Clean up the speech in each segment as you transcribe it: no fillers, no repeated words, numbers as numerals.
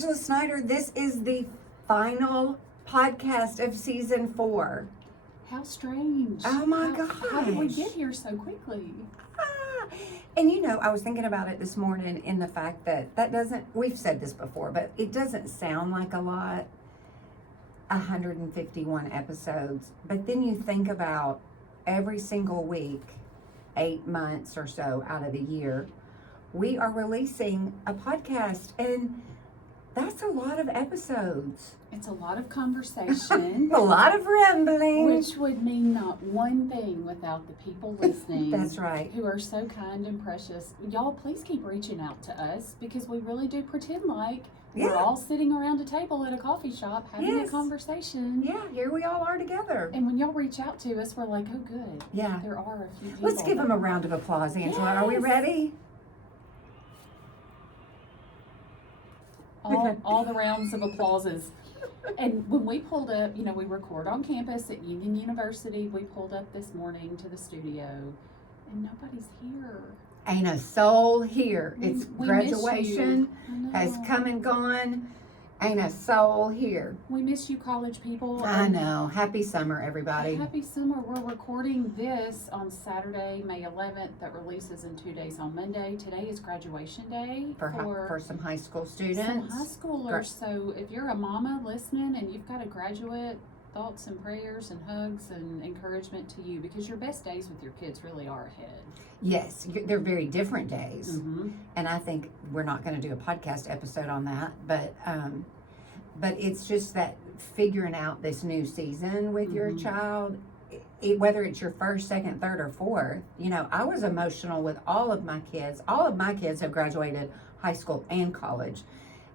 Angela Snyder. This is the final podcast of season 4. How strange. Oh my gosh. How did we get here so quickly? And you know, I was thinking about it this morning in the fact that doesn't, we've said this before, but it doesn't sound like a lot, 151 episodes. But then you think about every single week, 8 months or so out of the year, we are releasing a podcast, and that's a lot of episodes. It's a lot of conversation. A lot of rambling. Which would mean not one thing without the people listening. That's right. Who are so kind and precious. Y'all, please keep reaching out to us because we really do pretend like we're all sitting around a table at a coffee shop having a conversation. Yeah, here we all are together. And when y'all reach out to us, we're like, oh, good. Yeah. There are a few people. Let's give them a round of applause, Angela. Yes. Are we ready? All the rounds of applauses. And when we pulled up, you know, we record on campus at Union University. We pulled up this morning to the studio, and nobody's here. Ain't a soul here. It's We graduation miss you. has come and gone. Ain't a soul here. We miss you, college people. I know. Happy summer, everybody. Happy summer. We're recording this on Saturday, May 11th. That releases in 2 days on Monday. Today is graduation day For some high school students. some high schoolers. So if you're a mama listening and you've got a graduate, thoughts and prayers and hugs and encouragement to you, because your best days with your kids really are ahead. Yes, they're very different days. Mm-hmm. And I think we're not going to do a podcast episode on that, but it's just that figuring out this new season with your child, whether it's your first, second, third, or fourth. You know, I was emotional with all of my kids. All of my kids have graduated high school and college,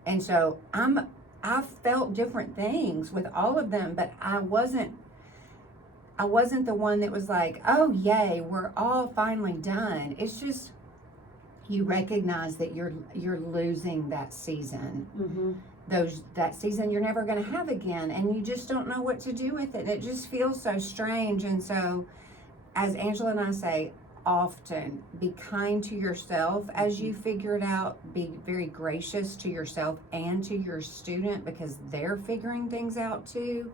and so I felt different things with all of them, but I wasn't the one that was like, oh yay, we're all finally done. It's just, you recognize that you're losing that season. Mm-hmm. That season you're never going to have again, and you just don't know what to do with it. It just feels so strange. And so, as Angela and I say often, be kind to yourself as you figure it out. Be very gracious to yourself and to your student, because they're figuring things out too.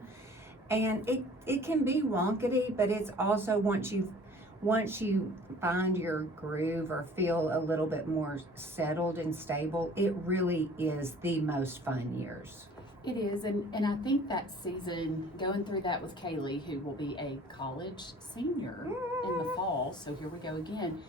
And it can be wonkety, but it's also once you find your groove or feel a little bit more settled and stable, it really is the most fun years. It is, and I think that season, going through that with Kaylee, who will be a college senior in the fall, so here we go again.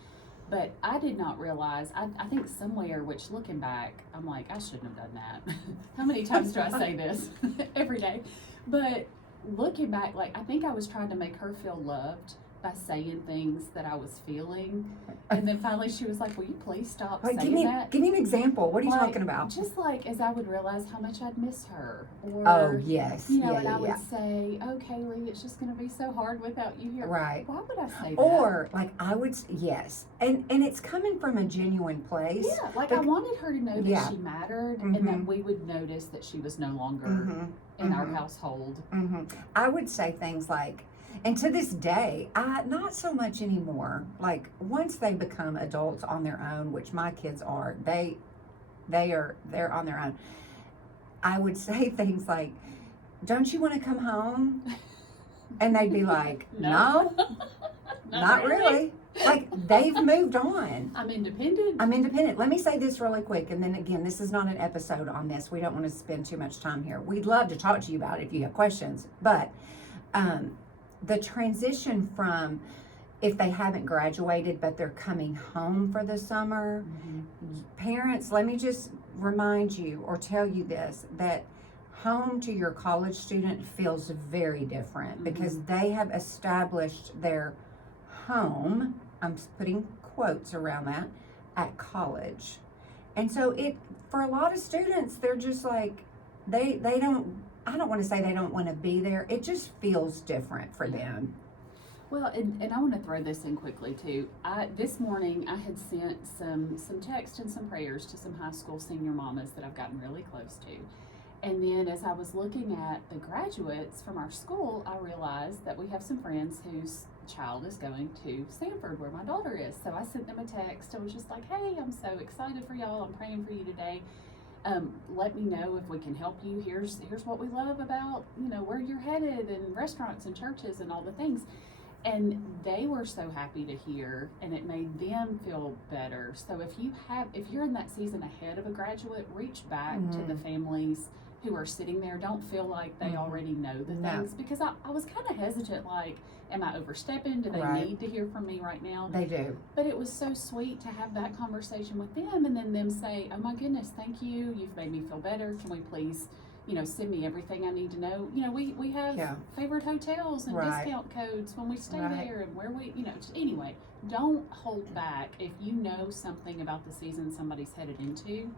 But I did not realize, I think somewhere, which looking back, I'm like, I shouldn't have done that. How many times do I say this? Every day. But looking back, like, I think I was trying to make her feel loved by saying things that I was feeling, and then finally she was like, will you please stop saying that? Give me an example. What are you talking about? Just like as I would realize how much I'd miss her, or oh yes, you know, and I would say, oh Kaylee, it's just going to be so hard without you here. Right. Why would I say that? Or like I would, yes, and it's coming from a genuine place. Yeah, like I wanted her to know that she mattered, and that Mm-hmm. we would notice that she was no longer in our household. Mm-hmm. I would say things like, and to this day, not so much anymore. Like once they become adults on their own, which my kids are, they're on their own. I would say things like, "Don't you want to come home?" And they'd be like, "No, not really." Like they've moved on. I'm independent. Let me say this really quick, and then again, this is not an episode on this. We don't want to spend too much time here. We'd love to talk to you about it if you have questions, but the transition from, if they haven't graduated but they're coming home for the summer, parents, let me just remind you or tell you this, that home to your college student feels very different because they have established their home, I'm putting quotes around that, at college. And so for a lot of students, they're just like, they don't, I don't want to say they don't want to be there. It just feels different for them. Well, and I want to throw this in quickly too. This morning I had sent some text and some prayers to some high school senior mamas that I've gotten really close to. And then as I was looking at the graduates from our school, I realized that we have some friends whose child is going to Stanford, where my daughter is. So I sent them a text. I was just like, hey, I'm so excited for y'all. I'm praying for you today. Let me know if we can help you. Here's what we love about, where you're headed and restaurants and churches and all the things. And they were so happy to hear, and it made them feel better. So if you're in that season ahead of a graduate, reach back to the families who are sitting there. Don't feel like they already know the things, because I was kind of hesitant, like, am I overstepping? Do they need to hear from me right now? They do. But it was so sweet to have that conversation with them, and then them say, oh my goodness, thank you. You've made me feel better. Can we please, send me everything I need to know? We have favorite hotels and discount codes when we stay there, and where we, anyway, don't hold back. If you know something about the season somebody's headed into,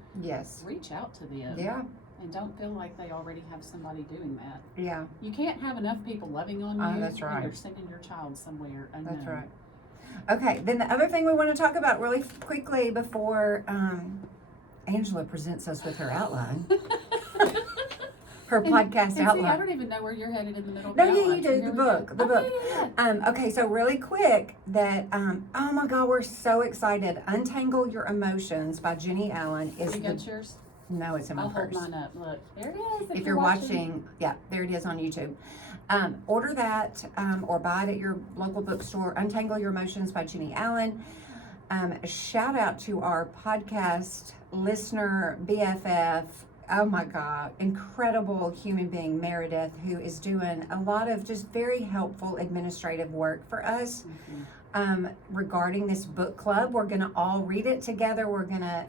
reach out to them. Yeah. And don't feel like they already have somebody doing that. Yeah. You can't have enough people loving on you. That's right. When you're sending your child somewhere unknown. That's right. Okay, then the other thing we want to talk about really quickly before Angela presents us with her outline. Her podcast outline. See, I don't even know where you're headed in the middle of the outline. You do. The book. Yeah. Okay, so really quick that, oh my God, we're so excited. Untangle Your Emotions by Jennie Allen is. You got yours? No, it's in my purse. I'll hold mine up. Look, there it is. If you're watching, there it is on YouTube. Order that or buy it at your local bookstore. Untangle Your Emotions by Jennie Allen. Shout out to our podcast listener, BFF. Oh my God, incredible human being, Meredith, who is doing a lot of just very helpful administrative work for us. Regarding this book club. We're going to all read it together.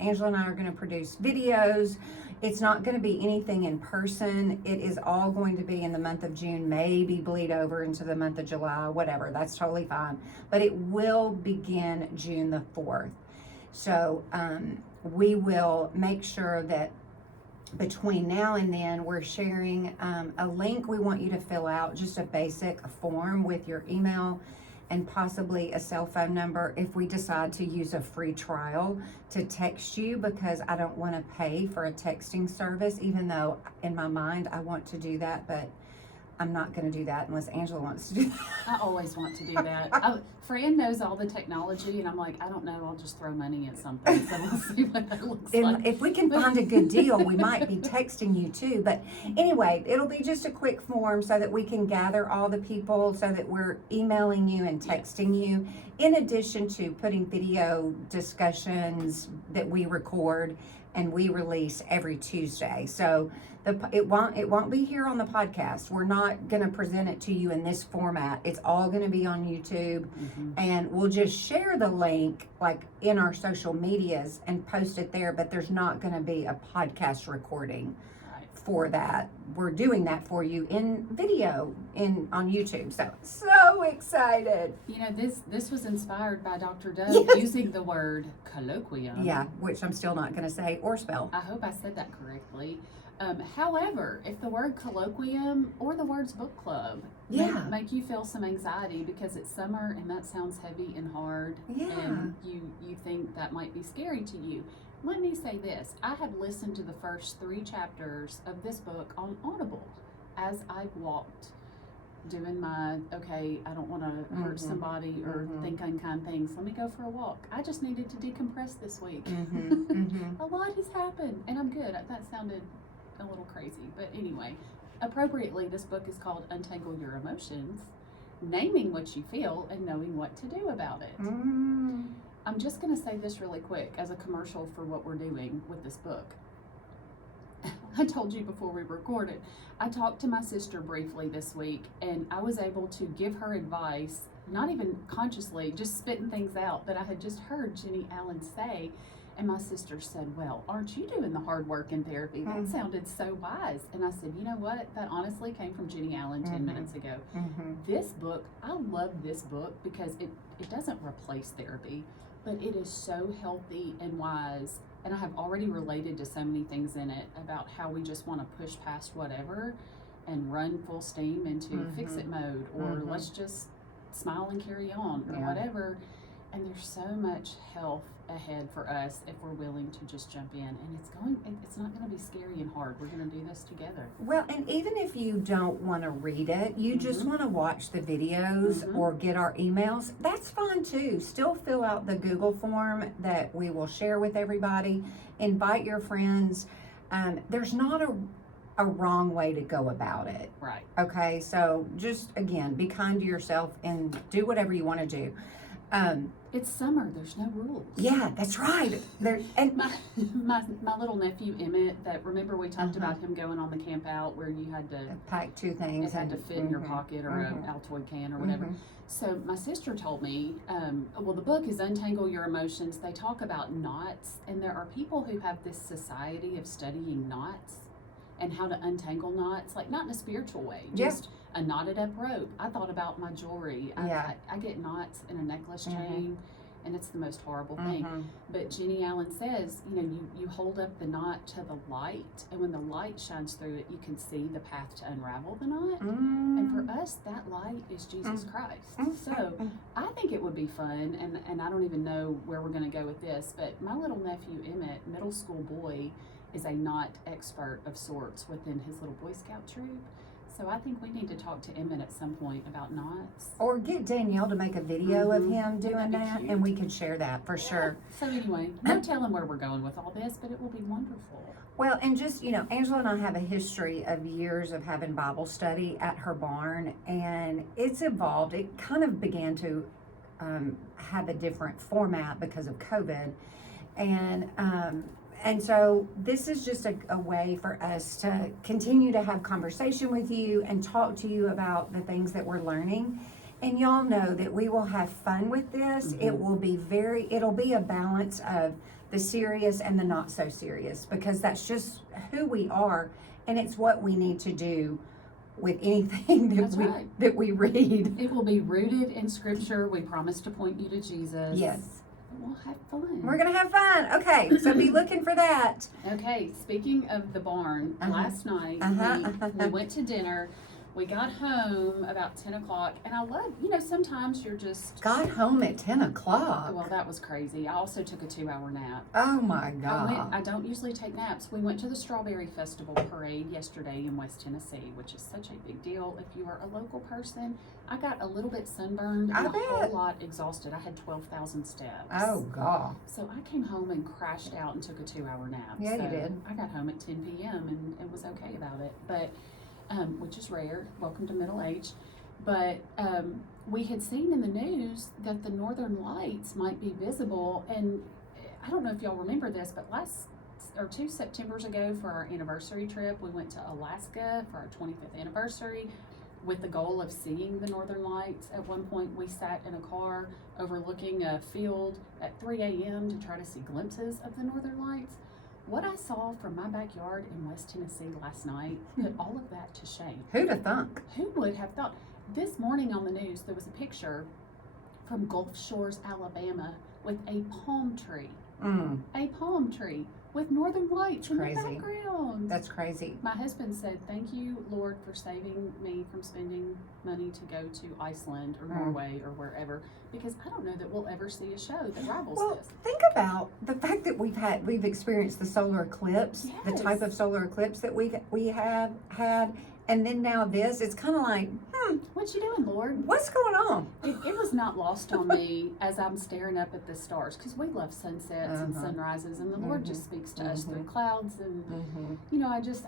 Angela and I are going to produce videos. It's not going to be anything in person. It is all going to be in the month of June, maybe bleed over into the month of July, whatever. That's totally fine. But it will begin June the 4th. So we will make sure that between now and then, we're sharing a link we want you to fill out, just a basic form with your email and possibly a cell phone number if we decide to use a free trial to text you, because I don't want to pay for a texting service, even though in my mind I want to do that, but I'm not going to do that unless Angela wants to do that. I always want to do that. Fran knows all the technology, and I'm like, I don't know, I'll just throw money at something, so we'll see what that looks like. If we can find a good deal, we might be texting you too. But anyway, it'll be just a quick form so that we can gather all the people, so that we're emailing you and texting you, in addition to putting video discussions that we record and we release every Tuesday. So it won't be here on the podcast. We're not going to present it to you in this format. It's all going to be on YouTube, and we'll just share the link like in our social medias and post it there, but there's not going to be a podcast recording for that. We're doing that for you in video on YouTube. So excited. This was inspired by Dr. Doug using the word colloquium. Yeah, which I'm still not going to say or spell. I hope I said that correctly. However, if the word colloquium or the words book club make you feel some anxiety because it's summer and that sounds heavy and hard, and you think that might be scary to you, let me say this. I have listened to the first 3 chapters of this book on Audible as I've walked, doing my, I don't want to hurt somebody or think unkind things. Let me go for a walk. I just needed to decompress this week. A lot has happened, and I'm good. That sounded a little crazy, but anyway, appropriately, this book is called Untangle Your Emotions, naming what you feel and knowing what to do about it. I'm just going to say this really quick as a commercial for what we're doing with this book. I told you before we recorded, I talked to my sister briefly this week, and I was able to give her advice, not even consciously, just spitting things out that I had just heard Jennie Allen say. And my sister said, well, aren't you doing the hard work in therapy? That sounded so wise. And I said, you know what? That honestly came from Jennie Allen 10 minutes ago. This book, I love this book because it doesn't replace therapy, but it is so healthy and wise. And I have already related to so many things in it about how we just want to push past whatever and run full steam into fix-it mode, or let's just smile and carry on, or whatever. And there's so much health ahead for us if we're willing to just jump in, and it's not going to be scary and hard. We're going to do this together. Well, and even if you don't want to read it, you just want to watch the videos or get our emails, that's fine too. Still fill out the Google form that we will share with everybody. Invite your friends. there's not a wrong way to go about it. Right. Okay, so just again, be kind to yourself and do whatever you want to do. It's summer. There's no rules. Yeah, that's right. There and My little nephew Emmett. That remember we talked about him going on the camp out where you had to pack two things it had to fit in your pocket or a Altoid can or whatever. So my sister told me, well, the book is Untangle Your Emotions. They talk about knots, and there are people who have this society of studying knots and how to untangle knots, like not in a spiritual way, just a knotted up rope. I thought about my jewelry. I get knots in a necklace chain, and it's the most horrible thing. But Jennie Allen says, you hold up the knot to the light, and when the light shines through it, you can see the path to unravel the knot. And for us, that light is Jesus Christ. So I think it would be fun, and I don't even know where we're going to go with this, but my little nephew Emmett, middle school boy, is a knot expert of sorts within his little Boy Scout troop. So I think we need to talk to Emmett at some point about knots. Or get Danielle to make a video of him doing that, and we can share that for sure. So anyway, no telling where we're going with all this, but it will be wonderful. Well, and just, Angela and I have a history of years of having Bible study at her barn, and it's evolved. It kind of began to have a different format because of COVID. And so this is just a way for us to continue to have conversation with you and talk to you about the things that we're learning. And y'all know that we will have fun with this. It will be it'll be a balance of the serious and the not so serious, because that's just who we are, and it's what we need to do with anything that we read. It will be rooted in Scripture. We promise to point you to Jesus. Yes. We'll have fun. We're going to have fun. Okay, so be looking for that. Okay, speaking of the barn, last night we went to dinner. We got home about 10 o'clock, and I love, sometimes you're just... Got home at 10 o'clock? Well, that was crazy. I also took a 2-hour nap. Oh, my God. I don't usually take naps. We went to the Strawberry Festival Parade yesterday in West Tennessee, which is such a big deal if you are a local person. I got a little bit sunburned and a whole lot exhausted. I had 12,000 steps. Oh, God. So I came home and crashed out and took a 2-hour nap. Yeah, you did. I got home at 10 p.m. and was okay about it. But... which is rare. Welcome to middle age. But we had seen in the news that the northern lights might be visible, and I don't know if y'all remember this, but 2 Septembers ago for our anniversary trip, we went to Alaska for our 25th anniversary with the goal of seeing the northern lights. At one point we sat in a car overlooking a field at 3 a.m. to try to see glimpses of the northern lights. What I saw from my backyard in West Tennessee last night put all of that to shame. Who'd have thunk? Who would have thought? This morning on the news, there was a picture from Gulf Shores, Alabama, with a palm tree. A palm tree with northern lights in the background. That's crazy. My husband said, "Thank you, Lord, for saving me from spending money to go to Iceland or Norway or wherever, because I don't know that we'll ever see a show that rivals this." Think about the fact that we've experienced the solar eclipse, the type of solar eclipse that we have had, and then now this. It's kind of like, what you doing, Lord? What's going on? It was not lost on me as I'm staring up at the stars, because we love sunsets and sunrises, and the Lord just speaks to us through clouds, and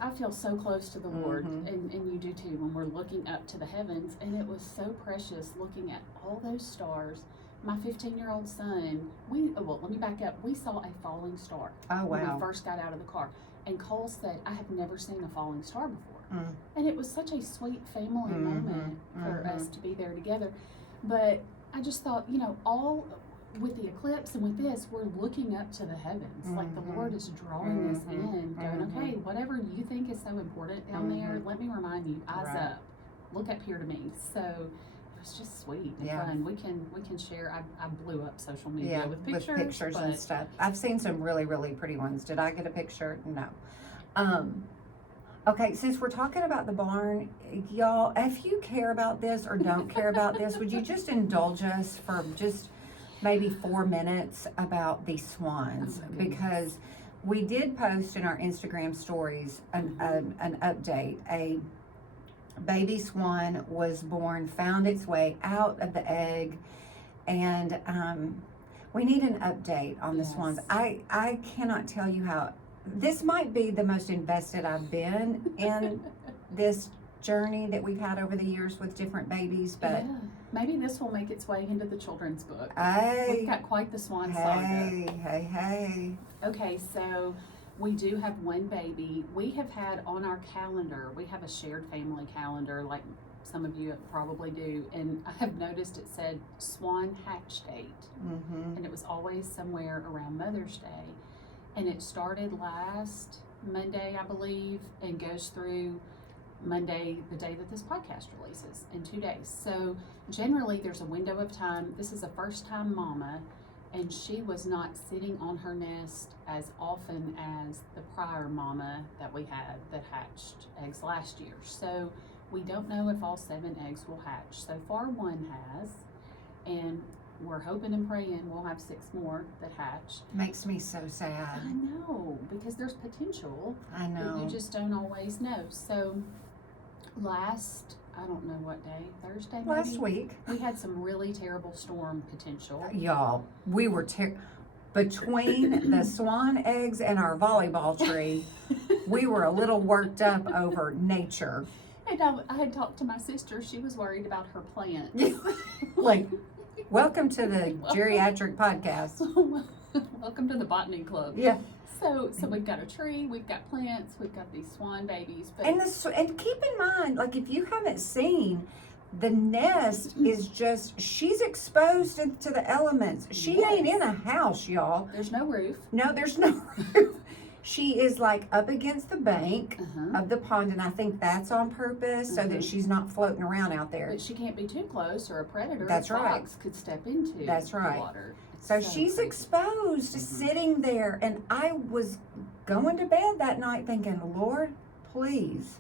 I feel so close to the Lord, and you do too, when we're looking up to the heavens. And it was so precious looking at all those stars. My 15-year-old son, let me back up. We saw a falling star when we first got out of the car, and Cole said, "I have never seen a falling star before." And it was such a sweet family moment for us to be there together. But I just thought, all with the eclipse and with this, we're looking up to the heavens. Like the Lord is drawing us in, going, okay, whatever you think is so important down there, let me remind you, eyes up, look up here to me. So it was just sweet and fun. We can share. I blew up social media with pictures and stuff. I've seen some really, really pretty ones. Did I get a picture? No. Okay, since we're talking about the barn, y'all, if you care about this or don't care about this, would you just indulge us for just maybe 4 minutes about the swans? Because we did post in our Instagram stories an update. A baby swan was born, found its way out of the egg, and we need an update on the swans. I cannot tell you how this might be the most invested I've been in this journey that we've had over the years with different babies, but yeah. Maybe this will make its way into the children's book. hey, We've got quite the swan saga. Hey. Okay, so we do have one baby. We have had on our calendar, we have a shared family calendar like some of you probably do, and I have noticed it said swan hatch date, and it was always somewhere around Mother's Day, and it started last Monday, I believe, and goes through Monday, the day that this podcast releases, in 2 days. So generally there's a window of time. This is a first time mama, and she was not sitting on her nest as often as the prior mama that we had that hatched eggs last year. So we don't know if all 7 eggs will hatch. So far 1 has, and we're hoping and praying we'll have 6 more that hatch. Makes me so sad. I know, because there's potential. I know. You just don't always know. So last, I don't know what day, Thursday maybe? Last week, We had some really terrible storm potential. y'all, we were between the swan eggs and our volleyball tree, we were a little worked up over nature. And I had talked to my sister. She was worried about her plants. Like, welcome to the geriatric podcast. Welcome to the botany club. Yeah. So we've got a tree, we've got plants, we've got these swan babies. But And keep in mind, like, if you haven't seen, the nest is just, she's exposed to the elements. She Yes. ain't in a house, y'all. there's no roof. No, there's no roof. She is like up against the bank Uh-huh. of the pond, and I think that's on purpose so that Mhm. she's not floating around out there. But she can't be too close, or a predator That's or right. fox could step into That's right. the water. It's So she's crazy. exposed, Mhm. sitting there, and I was going to bed that night thinking, Lord, please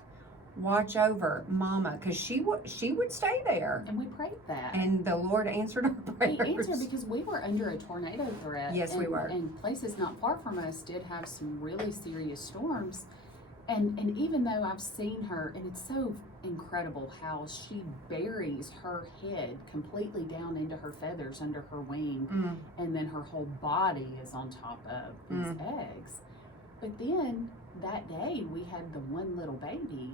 watch over Mama, because she would stay there, And we prayed that. and the Lord answered our He prayers. answered because we were under a tornado threat. Yes, we were. And places not far from us did have some really serious storms. And even though I've seen her, and it's so incredible how she buries her head completely down into her feathers under her wing, Mm, and then her whole body is on top of these eggs. But then that day we had the one little baby,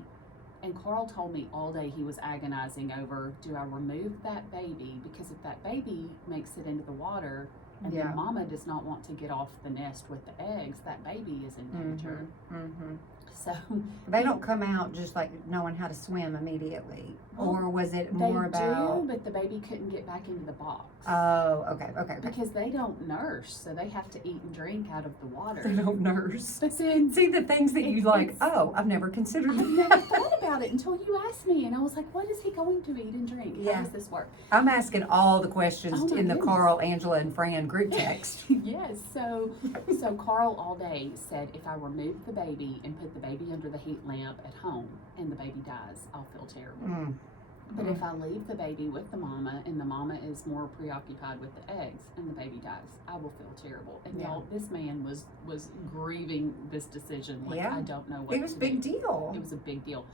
and Carl told me all day he was agonizing over, do I remove that baby? Because if that baby makes it into the water and Yeah. the mama does not want to get off the nest with the eggs, that baby is in danger. mhm. So They don't come out just like knowing how to swim immediately, Well, or was it they more about? do, but the baby couldn't get back into the box. Oh, okay. Because they don't nurse, so they have to eat and drink out of the water. They don't nurse. But then See the things that you It's- like. it's- Oh, I've never considered I that. never thought about it until you asked me, and I was like, what is he going to eat and drink? How Yeah. does this work? I'm asking all the questions Oh my in the goodness. Carl, Angela, and Fran group text. Yes, so Carl all day said if I remove the baby and put the baby under the heat lamp at home and the baby dies, I'll feel terrible. Mm. But if I leave the baby with the mama and the mama is more preoccupied with the eggs and the baby dies, I will feel terrible. And Yeah. y'all, this man was grieving this decision. Like, Yeah. I don't know what It was a to big do. deal. It was a big deal.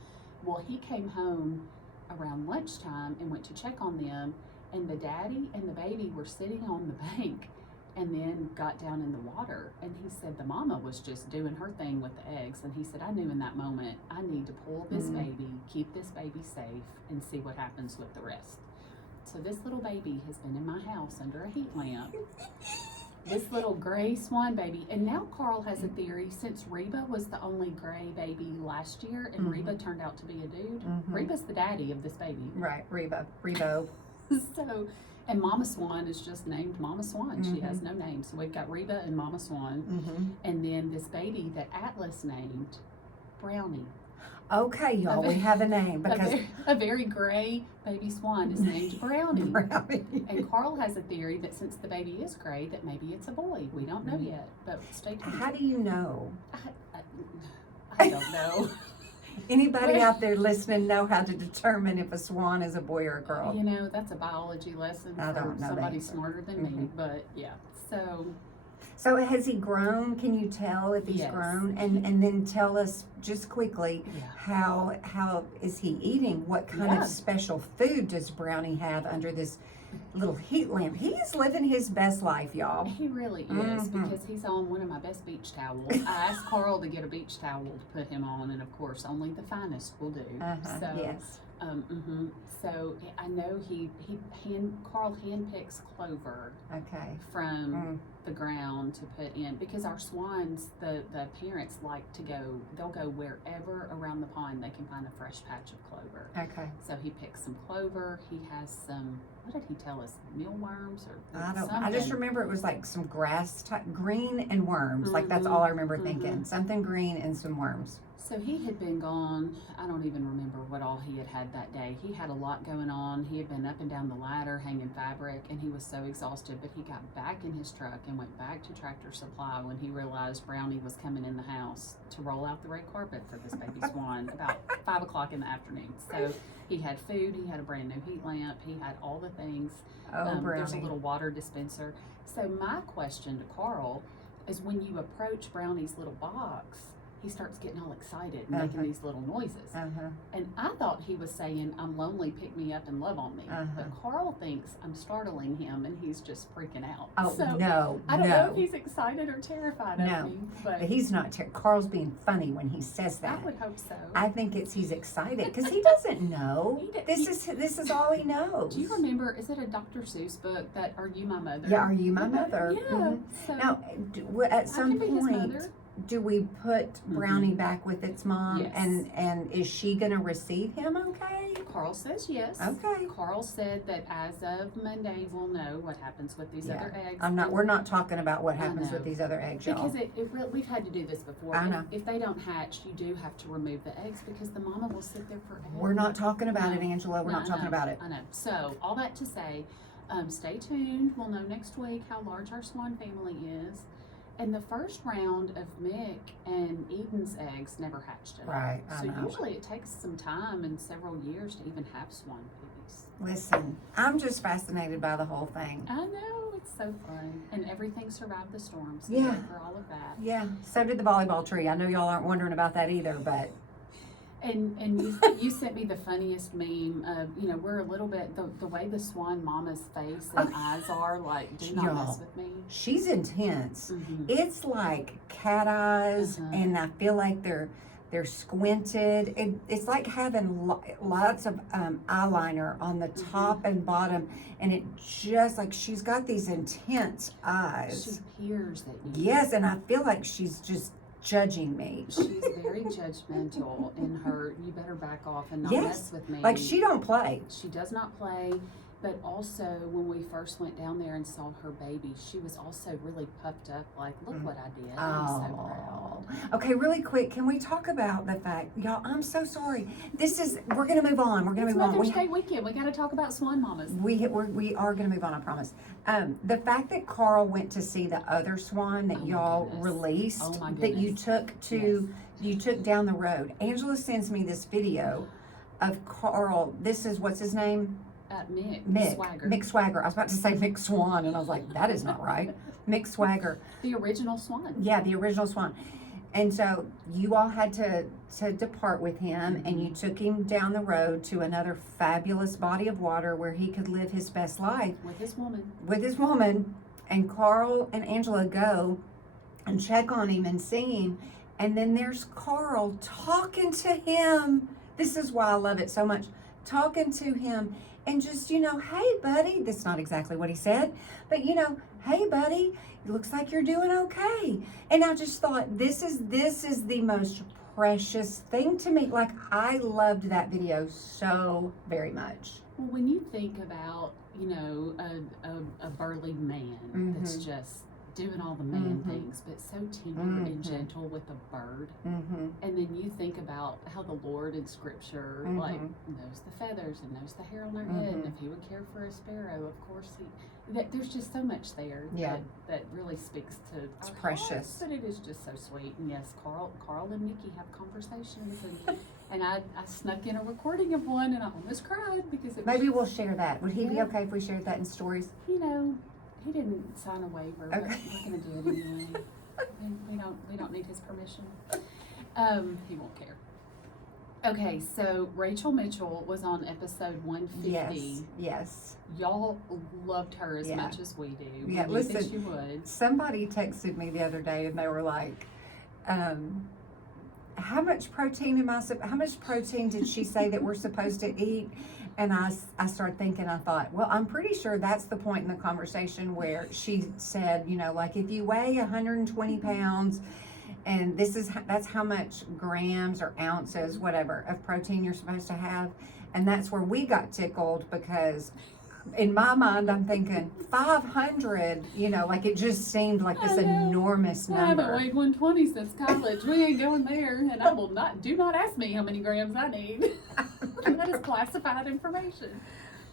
Well, he came home around lunchtime and went to check on them, and the daddy and the baby were sitting on the bank and then got down in the water. And he said the mama was just doing her thing with the eggs. And he said, I knew in that moment, I need to pull this baby, keep this baby safe, and see what happens with the rest. So this little baby has been in my house under a heat lamp. This little gray swan baby. And now Carl has a theory, since Reba was the only gray baby last year, and Reba turned out to be a dude, Reba's the daddy of this baby. Right, Rebo. So, and Mama Swan is just named Mama Swan. She has no name. So we've got Reba and Mama Swan. Mm-hmm. And then this baby that Atlas named Brownie. Okay, y'all, we have a name because A very gray baby swan is named Brownie. Brownie. And Carl has a theory that since the baby is gray, that maybe it's a boy. We don't know yet, but stay tuned. How do you know? I don't know. Anybody out there listening know how to determine if a swan is a boy or a girl? You know, that's a biology lesson I for don't know the somebody answer. smarter than me. But yeah, So has he grown? Can you tell if he's Yes. grown? And then tell us just quickly yeah. how is he eating? What kind Yeah. of special food does Brownie have under this little heat lamp. He's living his best life, y'all. He really is, because he's on one of my best beach towels. I asked Carl to get a beach towel to put him on, and of course, only the finest will do. So, Yes. So I know Carl handpicks clover Okay. from the ground to put in, because our swans, the parents like to go. They'll go wherever around the pond they can find a fresh patch of clover. Okay. So he picks some clover. He has some. What did he tell us? Mealworms or I don't. something. I just remember it was like some grass type, green and worms. Like that's all I remember thinking. Something green and some worms. So he had been gone. I don't even remember what all he had that day. He had a lot going on. He had been up and down the ladder hanging fabric, and he was so exhausted. But he got back in his truck and went back to Tractor Supply when he realized Brownie was coming in the house to roll out the red carpet for this baby swan about 5 o'clock in the afternoon. So he had food. He had a brand new heat lamp. He had all the things. Oh, Brownie. There's a little water dispenser. So my question to Carl is, when you approach Brownie's little box, he starts getting all excited and making these little noises. And I thought he was saying, "I'm lonely, pick me up and love on me." But Carl thinks I'm startling him, and he's just freaking out. Oh, so no, I don't know if he's excited or terrified of me. But he's not. Carl's being funny when he says that. I would hope so. I think he's excited because he doesn't know. This is all he knows. Do you remember, is it a Dr. Seuss book, that Are You My Mother? Yeah, Are You My Mother? Yeah. So now, at some point, do we put Brownie back with its mom? Yes. And is she going to receive him okay? Carl says yes. Okay. Carl said that as of Monday, we'll know what happens with these other eggs. We're not talking about what happens with these other eggs, y'all. Because we've had to do this before. I know. If they don't hatch, you do have to remove the eggs, because the mama will sit there forever. We're not talking about it, Angela. We're not talking about it. I know. So, all that to say, stay tuned. We'll know next week how large our swan family is. And the first round of Mick and Eden's eggs never hatched at all. Right, I So know. usually it takes some time and several years to even have swan babies. Listen, I'm just fascinated by the whole thing. I know, it's so fun. And everything survived the storm, so Yeah. for all of that. Yeah, so did the volleyball tree. I know y'all aren't wondering about that either, but And you sent me the funniest meme of, we're a little bit, the way the swan mama's face and eyes are, like, do not mess with me. She's intense. It's like cat eyes, and I feel like they're squinted. It's like having lots of eyeliner on the top and bottom, and it just like she's got these intense eyes. She peers at you. Yes, and I feel like she's just judging me. She's very judgmental in her, you better back off and not mess with me. Like she don't play. She does not play. But also, when we first went down there and saw her baby, she was also really puffed up, like, look what I did. I'm so proud. Okay, really quick, can we talk about the fact, y'all, I'm so sorry. We're going to move on. We're going to move on. Mother's Day weekend. We got to talk about swan mamas. We are going to move on, I promise. The fact that Carl went to see the other swan that y'all released, that you took down the road. Angela sends me this video of Carl. This is, what's his name? Mick Swagger. I was about to say Mick Swan, and I was like, that is not right. Mick Swagger. The original swan. Yeah, the original swan. And so you all had to depart with him, and you took him down the road to another fabulous body of water where he could live his best life. With his woman. With his woman. And Carl and Angela go and check on him and see him. And then there's Carl talking to him. This is why I love it so much. Talking to him. And just, hey, buddy, that's not exactly what he said, but, hey, buddy, it looks like you're doing okay. And I just thought, this is the most precious thing to me. Like, I loved that video so very much. Well, when you think about, a burly man that's just doing all the man things, but so tender and gentle with a bird. And then you think about how the Lord in Scripture, like, knows the feathers and knows the hair on their head, and if he would care for a sparrow, of course there's just so much there that really speaks to it's our precious. Hearts, but it is just so sweet. And yes, Carl and Nikki have conversations, and I snuck in a recording of one, and I almost cried because it maybe we'll share that. Would he be okay if we shared that in stories? He didn't sign a waiver, but we're going to do it anyway. We don't need his permission. He won't care. Okay, so Rachel Mitchell was on episode 150. Yes. Y'all loved her as Yeah. much as we do. Yeah, We knew that listen, you would. Somebody texted me the other day and they were like, how much protein how much protein did she say that we're supposed to eat? And I started thinking, I thought, well, I'm pretty sure that's the point in the conversation where she said, you know, like if you weigh 120 pounds and that's how much grams or ounces, whatever, of protein you're supposed to have. And that's where we got tickled because in my mind, I'm thinking 500, you know, like it just seemed like this enormous I haven't number. weighed 120 since college. We ain't going there, and I will not. Do not ask me how many grams I need. That is classified information.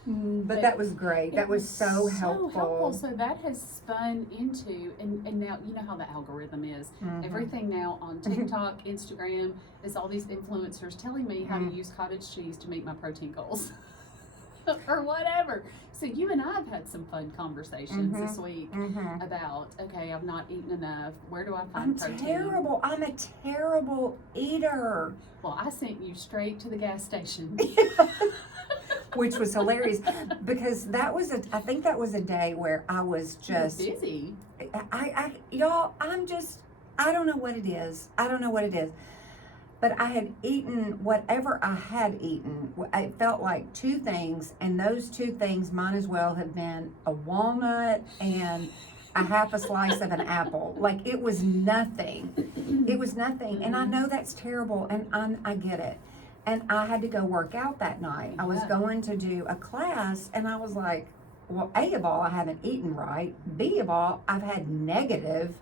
But that was great. That was so helpful. So that has spun into, and now you know how the algorithm is. Mhm. Everything now on TikTok, Instagram, is all these influencers telling me how to use cottage cheese to meet my protein goals. Or whatever. So you and I have had some fun conversations this week about, okay, I've not eaten enough. Where do I find protein? I'm a terrible eater. Well, I sent you straight to the gas station. Which was hilarious because I think that was a day where I was just busy. Y'all, I don't know what it is. But I had eaten whatever I had eaten. It felt like two things, and those two things might as well have been a walnut and a half a slice of an apple. Like it was nothing. And I know that's terrible, and I get it. And I had to go work out that night. I was going to do a class, and I was like, well, A of all, I haven't eaten right. B of all, I've had negative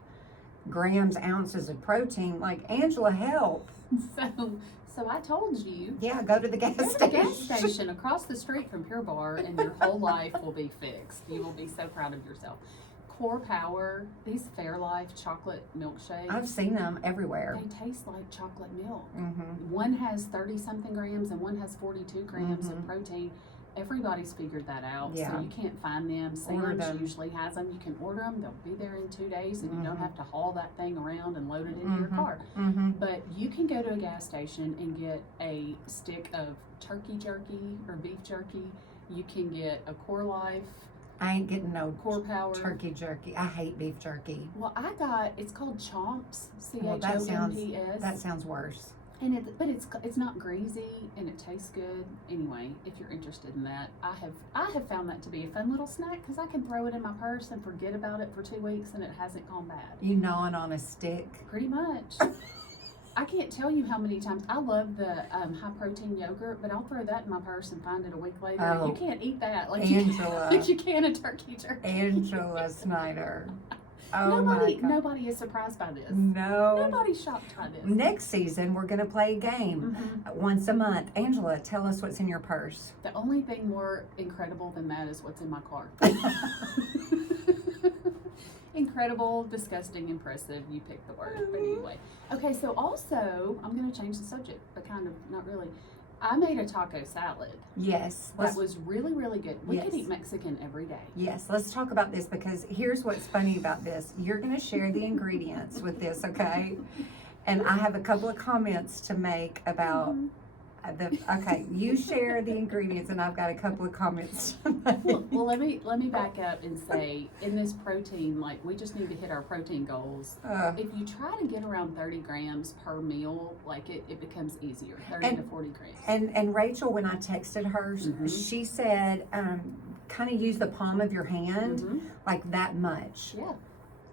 grams, ounces of protein. Like, Angela, help. So I told you. Yeah, go to the gas station. The gas station across the street from Pure Bar, and your whole life will be fixed. You will be so proud of yourself. Core Power, these Fairlife chocolate milkshakes. I've seen them everywhere. They taste like chocolate milk. Mm-hmm. One has 30-something grams and one has 42 grams of protein. Everybody's figured that out, so you can't find them. Sam's usually has them. You can order them. They'll be there in 2 days, and you don't have to haul that thing around and load it into your car. But you can go to a gas station and get a stick of turkey jerky or beef jerky. You can get a Core Life. I ain't getting no Core Power turkey jerky. I hate beef jerky. Well, it's called Chomps. CHOMPS. That sounds worse. And it's not greasy and it tastes good. Anyway, if you're interested in that, I have found that to be a fun little snack because I can throw it in my purse and forget about it for 2 weeks and it hasn't gone bad. You gnawing on a stick? Pretty much. I can't tell you how many times I love the high protein yogurt, but I'll throw that in my purse and find it a week later. Oh, you can't eat that like Angela, you can a turkey jerky. Angela Snyder. Oh nobody is surprised by this. No. Nobody's shocked by this. Next season, we're going to play a game once a month. Angela, tell us what's in your purse. The only thing more incredible than that is what's in my car. Incredible, disgusting, impressive. You pick the word. But anyway. Okay, so also, I'm going to change the subject, but kind of not really. I made a taco salad. Yes. That was really, really good. We could eat Mexican every day. Yes, let's talk about this because here's what's funny about this. You're going to share the ingredients with this, okay? And I have a couple of comments to make about you share the ingredients and I've got a couple of comments to make. Well, let me back up and say, in this protein, like we just need to hit our protein goals. If you try to get around 30 grams per meal, like it becomes easier, 30 to 40 grams. And Rachel, when I texted her, she said, kind of use the palm of your hand, like that much. Yeah.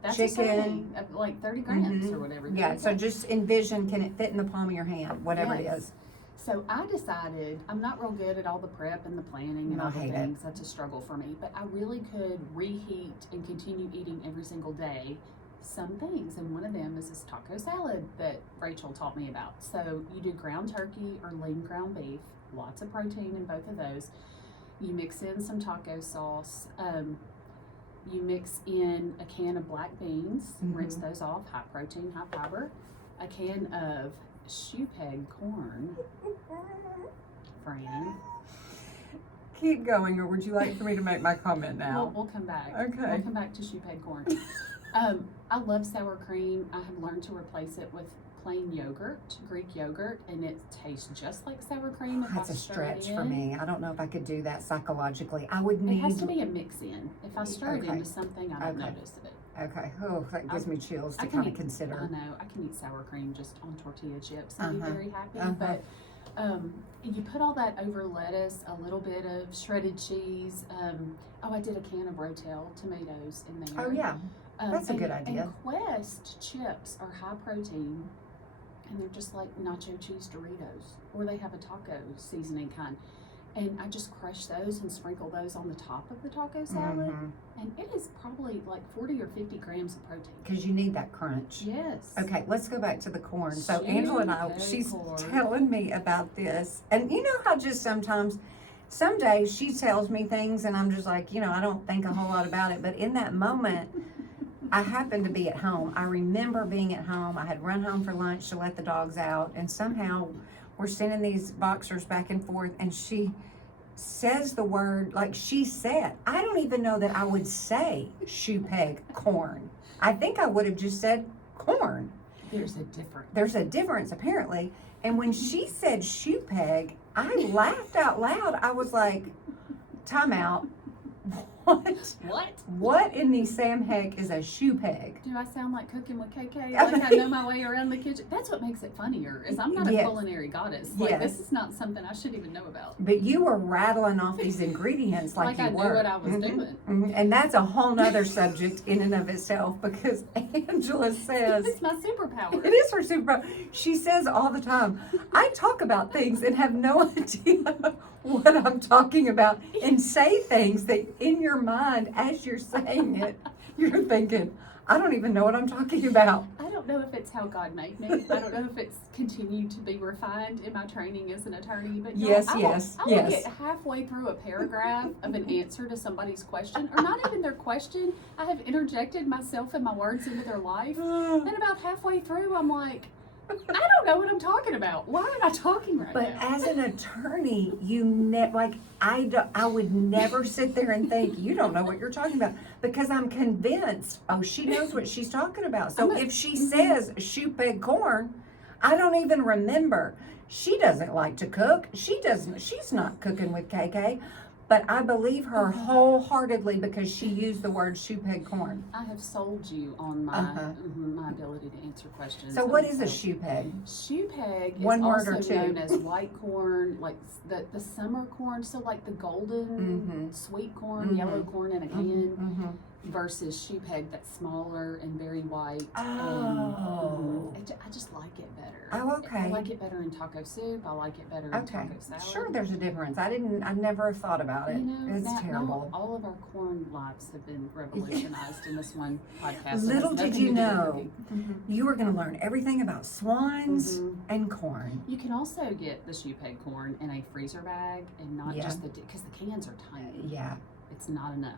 That's chicken, like 30 grams or whatever. Yeah, so just envision, can it fit in the palm of your hand, whatever it is. So I decided, I'm not real good at all the prep and the planning and all the things. That's a struggle for me. But I really could reheat and continue eating every single day some things. And one of them is this taco salad that Rachel taught me about. So you do ground turkey or lean ground beef. Lots of protein in both of those. You mix in some taco sauce. You mix in a can of black beans. Rinse those off. High protein, high fiber. A can of shoe peg corn. Fran. Keep going, or would you like for me to make my comment now? We'll come back. Okay. We'll come back to shoe peg corn. I love sour cream. I have learned to replace it with plain yogurt, Greek yogurt, and it tastes just like sour cream. If That's I a stir stretch it for in. me. I don't know if I could do that psychologically. I would It need. has to be a mix-in. If I stir it Okay. into something, I don't Okay. notice it. Okay. Oh, that gives me chills I to can kind of eat- consider. I know. I can eat sour cream just on tortilla chips and be very happy. Uh-huh. But you put all that over lettuce, a little bit of shredded cheese. I did a can of Rotel tomatoes in there. Oh yeah, that's a good idea. And Quest chips are high protein, and they're just like nacho cheese Doritos, or they have a taco seasoning kind. And I just crush those and sprinkle those on the top of the taco salad. And it is probably like 40 or 50 grams of protein. Because you need that crunch. Yes. Okay, let's go back to the corn. So Shoot, Angela and I, okay, she's corn. telling me about this. And you know how just sometimes, some days she tells me things and I'm just like, I don't think a whole lot about it. But in that moment, I happened to be at home. I remember being at home. I had run home for lunch to let the dogs out. And somehow we're sending these boxers back and forth. And she says the word, like she said, I don't even know that I would say shoe peg corn. I think I would have just said corn. There's a difference. There's a difference apparently. And when she said shoe peg, I laughed out loud. I was like, time out. What? What in the Sam heck is a shoe peg? Do I sound like cooking with KK? Like I know my way around the kitchen? That's what makes it funnier, is I'm not a Yes. culinary goddess. Like Yes. this is not something I should even know about. But you were rattling off these ingredients like you I were. knew what I was doing. And that's a whole nother subject in and of itself, because Angela says, It's my superpower. it is her superpower. She says all the time, I talk about things and have no idea what I'm talking about, and say things that in your mind as you're saying it, you're thinking, I don't even know what I'm talking about. I don't know if it's how God made me. I don't know if it's continued to be refined in my training as an attorney. But no, Yes, I yes, will yes. get halfway through a paragraph of an answer to somebody's question, or not even their question. I have interjected myself and my words into their life. And about halfway through, I'm like, I don't know what I'm talking about. Why am I talking right But now? as an attorney, I would never sit there and think, you don't know what you're talking about, because I'm convinced, she knows what she's talking about. So if she says shoe peg corn, I don't even remember. She doesn't like to cook. She's not cooking with KK. But I believe her wholeheartedly because she used the word shoe peg corn. I have sold you on my my ability to answer questions. So what is a shoe peg? Shoe peg is One word also or two. known as white corn, like the summer corn, so like the golden sweet corn, yellow corn in a can, versus shoe peg that's smaller and very white. Oh. I just like it better. Oh, okay. I like it better in taco soup. I like it better in Okay. taco salad. Sure, there's a difference. I never have thought about it. It's now terrible. all of our corn lives have been revolutionized in this one podcast. So Little it has did nothing you to do with know, cooking. you were going to learn everything about swans and corn. You can also get the shoe peg corn in a freezer bag, and not just because the cans are tiny. Yeah. It's not enough.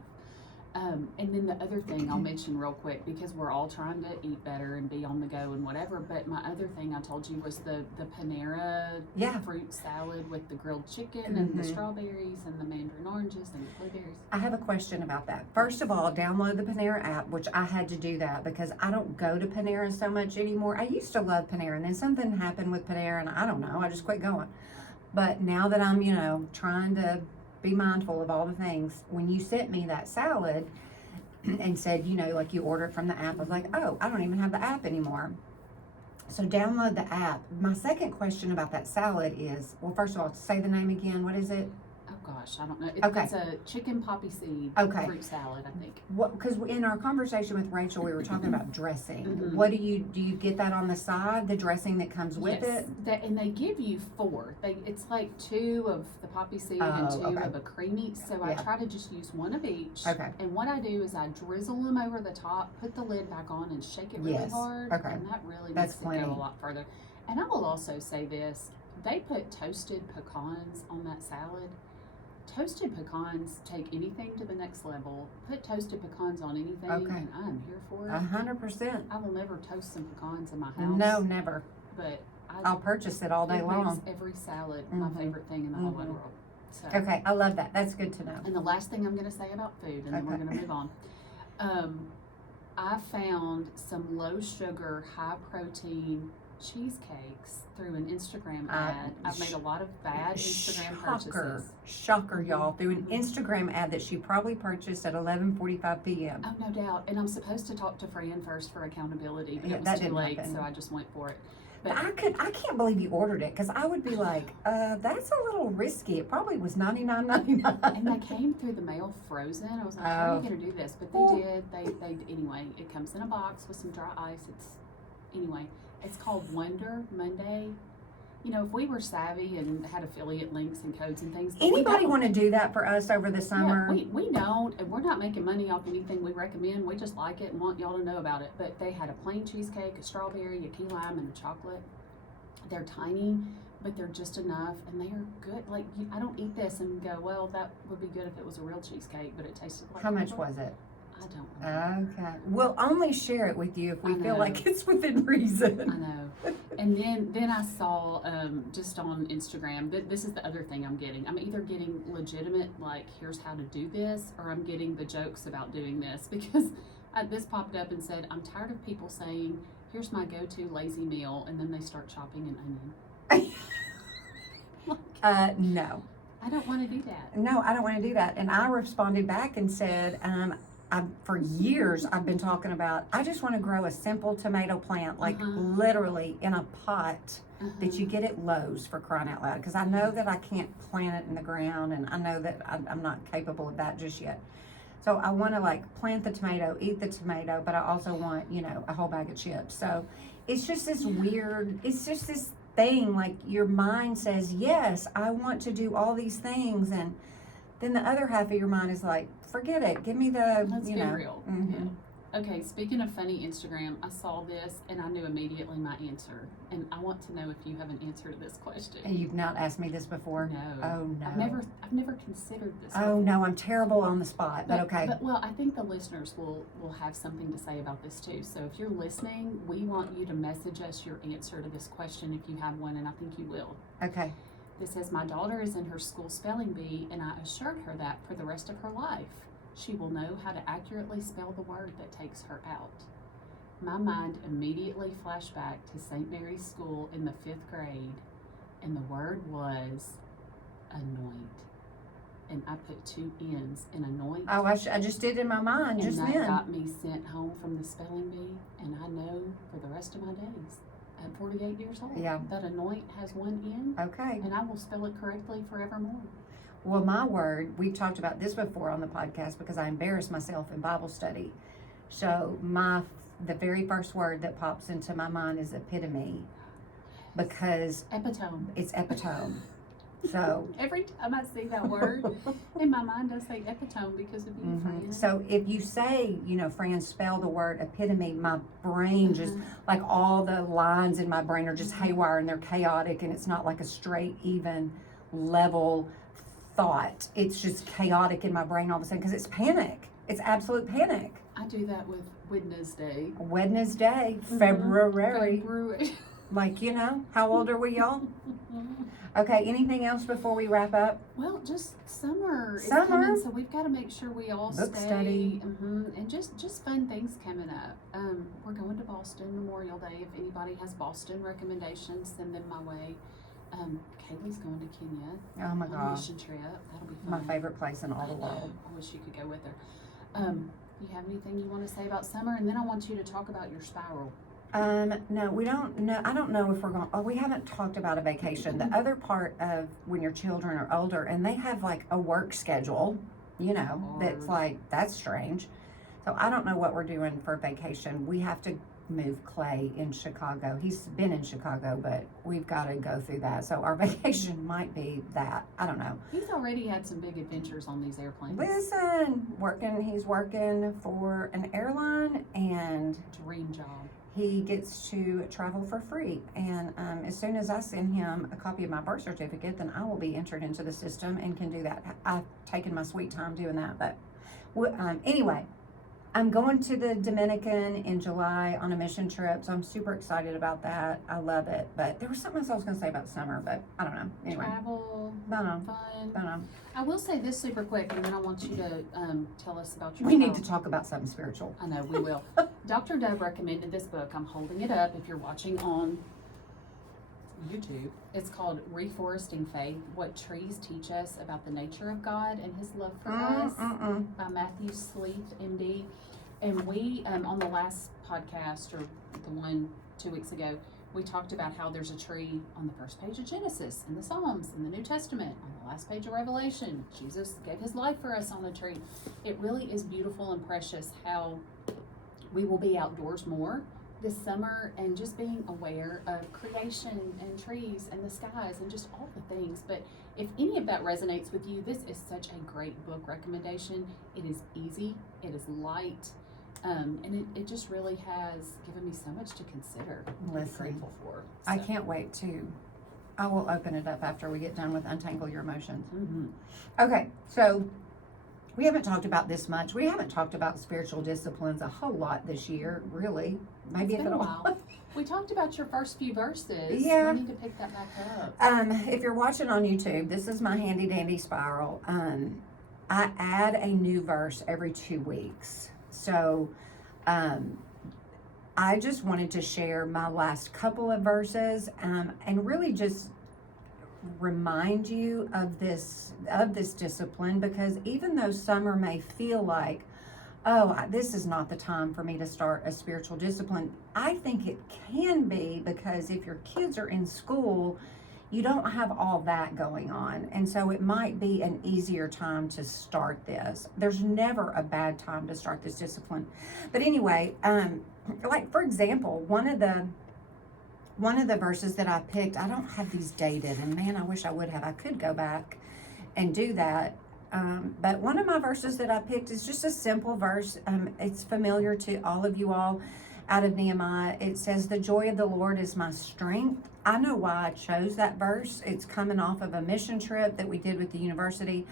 And then the other thing I'll mention real quick, because we're all trying to eat better and be on the go and whatever, but my other thing I told you was the Panera fruit salad with the grilled chicken and the strawberries and the mandarin oranges and the blueberries. I have a question about that. First of all, download the Panera app, which I had to do that because I don't go to Panera so much anymore. I used to love Panera, and then something happened with Panera, and I don't know, I just quit going. But now that I'm, trying to be mindful of all the things, when you sent me that salad and said, like you order it from the app, I was like, oh, I don't even have the app anymore. So download the app. My second question about that salad is, well, first of all, say the name again. What is it? Oh gosh, I don't know. Okay. It's a chicken poppy seed fruit salad, I think. Because in our conversation with Rachel, we were talking about dressing. What do you get that on the side, the dressing that comes with it? And they give you 4. It's like 2 of the poppy seed and 2 of a creamy. So I try to just use 1 of each. Okay. And what I do is I drizzle them over the top, put the lid back on, and shake it really hard. Okay. And that really That's makes it go a lot further. And I will also say this: they put toasted pecans on that salad. Toasted pecans take anything to the next level. Put toasted pecans on anything, and I am here for it. 100%. I will never toast some pecans in my house. No, never. But I'll purchase it all day long. Makes every salad my favorite thing in the whole wide world. So. Okay, I love that. That's good to know. And the last thing I'm going to say about food, and then we're going to move on. I found some low sugar, high protein cheesecakes through an Instagram ad. I've made a lot of bad Instagram purchases. Shocker, y'all. Through an Instagram ad that she probably purchased at 11:45 p.m. Oh, no doubt. And I'm supposed to talk to Fran first for accountability, but Yeah, it that was too didn't late, happen. so I just went for it. But I can't believe you ordered it, because I would be like, that's a little risky. It probably was $99.99. and they came through the mail frozen. I was like, how are you going to do this? But they did. They anyway, it comes in a box with some dry ice. It's called Wonder Monday. You know, if we were savvy and had affiliate links and codes and things. Anybody want to do that for us over the summer? Yeah, we don't, and we're not making money off anything we recommend. We just like it and want y'all to know about it. But they had a plain cheesecake, a strawberry, a key lime, and a chocolate. They're tiny, but they're just enough, and they are good. Like, I don't eat this and go, well, that would be good if it was a real cheesecake, but it tasted like. How much was it? I don't know. Okay. We'll only share it with you if we feel like it's within reason. I know. And then I saw just on Instagram, this is the other thing I'm getting. I'm either getting legitimate, like, here's how to do this, or I'm getting the jokes about doing this, because this popped up and said, I'm tired of people saying, here's my go-to lazy meal, and then they start chopping an onion. No. I don't want to do that. No, I don't want to do that. And I responded back and said, for years I've been talking about, I just want to grow a simple tomato plant, like literally in a pot that you get at Lowe's, for crying out loud. Because I know that I can't plant it in the ground, and I know that I'm not capable of that just yet. So I want to, like, plant the tomato, eat the tomato, but I also want, a whole bag of chips. So it's just this weird, it's just this thing, like, your mind says, yes, I want to do all these things, and then the other half of your mind is like, forget it, give me the, Let's be real. Mm-hmm. Yeah. Okay, speaking of funny Instagram, I saw this and I knew immediately my answer. And I want to know if you have an answer to this question. And you've not asked me this before? No. Oh, no. I've never considered this Oh, before. no, I'm terrible on the spot, but okay. But, well, I think the listeners will have something to say about this too. So if you're listening, we want you to message us your answer to this question if you have one, and I think you will. Okay. This says, my daughter is in her school spelling bee, and I assured her that for the rest of her life, she will know how to accurately spell the word that takes her out. My mind immediately flashed back to St. Mary's School in the 5th grade, and the word was anoint. And I put 2 N's in anoint. Oh, I just did in my mind just and that then. got me sent home from the spelling bee, and I know for the rest of my days, at 48 years old, that anoint has 1 N. Okay. And I will spell it correctly forevermore. Well, my word, we've talked about this before on the podcast because I embarrassed myself in Bible study. So the very first word that pops into my mind is epitome, because Epitome. it's epitome. So every time I see that word in my mind, I say epitome because of you, Fran. So if you say, Fran, spell the word epitome, my brain just, like, all the lines in my brain are just haywire, and they're chaotic, and it's not like a straight, even, level thought. It's just chaotic in my brain all of a sudden because it's panic. It's absolute panic. I do that with Wednesday. Wednesday, February. Like, how old are we, y'all? Okay, anything else before we wrap up? Well, just summer is Summer. coming, so we've got to make sure we all Book stay. study. And just fun things coming up. We're going to Boston Memorial Day. If anybody has Boston recommendations, send them my way. Kaylee's going to Kenya. Oh my on a gosh. mission trip. That'll be My fun. favorite place in all the world. I wish you could go with her. You have anything you want to say about summer? And then I want you to talk about your spiral. No, we don't know. I don't know if we're going, we haven't talked about a vacation. The other part of when your children are older and they have, like, a work schedule, that's like, that's strange. So I don't know what we're doing for vacation. We have to move Clay in Chicago. He's been in Chicago, but we've got to go through that. So our vacation might be that. I don't know. He's already had some big adventures on these airplanes. Listen, he's working for an airline, and Dream job. he gets to travel for free. And as soon as I send him a copy of my birth certificate, then I will be entered into the system and can do that. I've taken my sweet time doing that. But anyway, I'm going to the Dominican in July on a mission trip, so I'm super excited about that. I love it. But there was something else I was going to say about summer, but I don't know. Anyway. Travel, Don't fun. know. I will say this super quick, and then I want you to tell us about your We need child. to talk about something spiritual. I know, we will. Dr. Dove recommended this book. I'm holding it up if you're watching on YouTube. It's called Reforesting Faith, What Trees Teach Us About the Nature of God and His Love for Us by Matthew Sleeth, MD. And we, on the last podcast, or the one 2 weeks ago, we talked about how there's a tree on the first page of Genesis, in the Psalms, in the New Testament, on the last page of Revelation. Jesus gave his life for us on a tree. It really is beautiful and precious how we will be outdoors more this summer and just being aware of creation and trees and the skies and just all the things. But if any of that resonates with you, this is such a great book recommendation. It is easy, it is light, and it just really has given me so much to consider and be Listen, grateful for. I can't wait to. I will open it up after we get done with Untangle Your Emotions. Mm-hmm. Okay, so we haven't talked about this much. We haven't talked about spiritual disciplines a whole lot this year, really. Maybe It's if been at a all. while. We talked about your first few verses. Yeah. We need to pick that back up. If you're watching on YouTube, this is my handy dandy spiral. I add a new verse every 2 weeks. So I just wanted to share my last couple of verses and really just remind you of this discipline, because even though summer may feel like, oh, this is not the time for me to start a spiritual discipline, I think it can be, because if your kids are in school, you don't have all that going on. And so it might be an easier time to start this. There's never a bad time to start this discipline. But anyway, like for example, one of the verses that I picked, I don't have these dated, and man, I wish I would have. I could go back and do that. But one of my verses that I picked is just a simple verse. It's familiar to all of you all, out of Nehemiah. It says, "The joy of the Lord is my strength." I know why I chose that verse. It's coming off of a mission trip that we did with the university.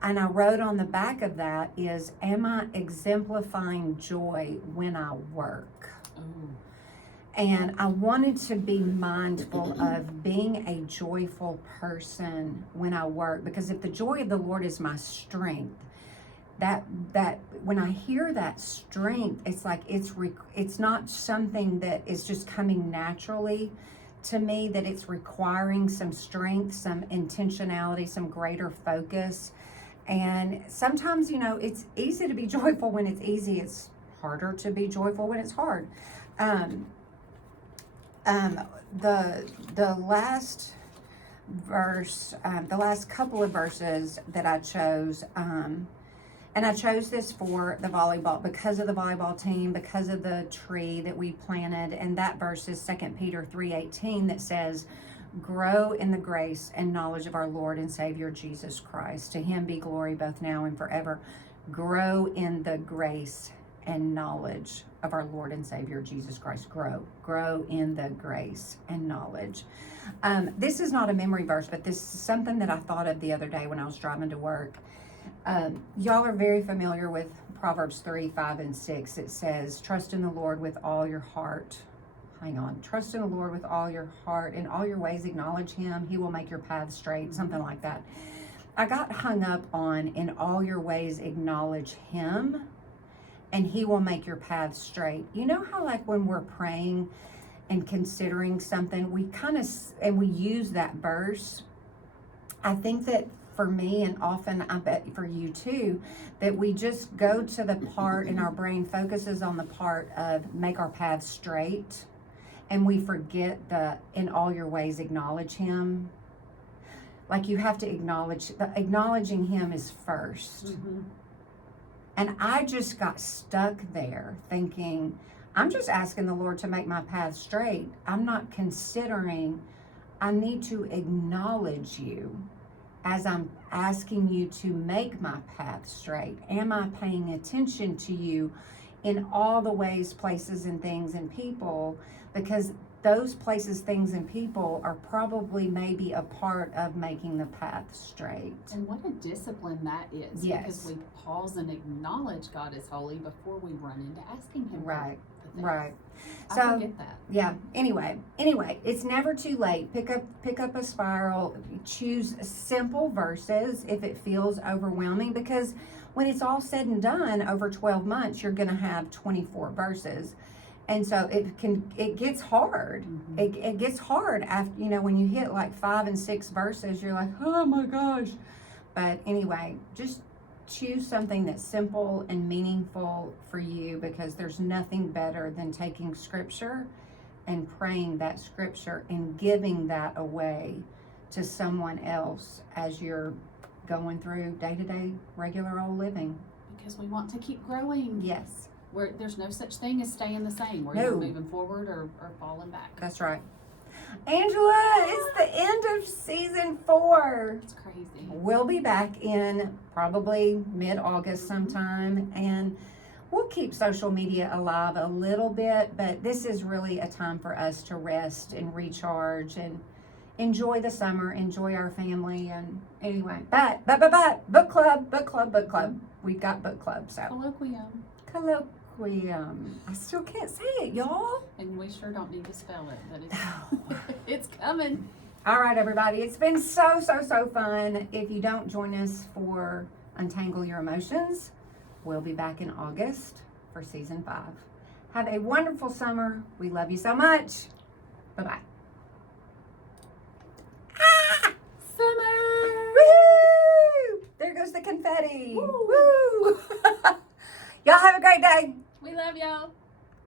And I wrote on the back of that is, am I exemplifying joy when I work? Ooh. And I wanted to be mindful of being a joyful person when I work, because if the joy of the Lord is my strength, that when I hear that strength, it's like it's not something that is just coming naturally to me, that it's requiring some strength, some intentionality, some greater focus. And sometimes, it's easy to be joyful when it's easy. It's harder to be joyful when it's hard. The last verse, the last couple of verses that I chose, and I chose this for the volleyball, because of the volleyball team, because of the tree that we planted. And that verse is 2 Peter 3:18 that says, "Grow in the grace and knowledge of our Lord and Savior Jesus Christ. To him be glory both now and forever." Grow in the grace and knowledge of our Lord and Savior Jesus Christ. Grow in the grace and knowledge. This is not a memory verse, but this is something that I thought of the other day when I was driving to work. Y'all are very familiar with Proverbs 3:5 and 6. It says, "Trust in the Lord with all your heart." Trust in the Lord with all your heart. In all your ways acknowledge him. He will make your path straight. Something like that. I got hung up on, in all your ways acknowledge him, and he will make your path straight. You know how, like, when we're praying and considering something, we and we use that verse. I think that for me, and often I bet for you too, that we just go to the part, and our brain focuses on the part of make our path straight, and we forget in all your ways acknowledge him. Like, you have to acknowledging him is first. Mm-hmm. And I just got stuck there thinking, I'm just asking the Lord to make my path straight. I'm not considering I need to acknowledge you as I'm asking you to make my path straight. Am I paying attention to you in all the ways, places, and things and people, because those places, things, and people are probably maybe a part of making the path straight. And what a discipline that is. Yes. Because we pause and acknowledge God is holy before we run into asking Him. Right. for things. Right. I So, get that. yeah. Anyway, it's never too late. Pick up a spiral. Choose simple verses if it feels overwhelming, because when it's all said and done over 12 months, you're going to have 24 verses. And so it gets hard. Mm-hmm. It gets hard after, when you hit like 5 and 6 verses, you're like, oh my gosh. But anyway, just choose something that's simple and meaningful for you, because there's nothing better than taking scripture and praying that scripture and giving that away to someone else as you're going through day-to-day regular old living. Because we want to keep growing. Yes. There's no such thing as staying the same. We're No. either moving forward or falling back. That's right. Angela, it's the end of season 4. It's crazy. We'll be back in probably mid-August sometime, and we'll keep social media alive a little bit, but this is really a time for us to rest and recharge and enjoy the summer, enjoy our family, and anyway, but book club. We've got book club, so colloquium. I still can't say it, y'all. And we sure don't need to spell it, but it's coming. All right, everybody. It's been so fun. If you don't join us for Untangle Your Emotions, we'll be back in August for season 5. Have a wonderful summer. We love you so much. Bye-bye. Summer! Woo! There goes the confetti. Woo! Y'all have a great day. We love y'all.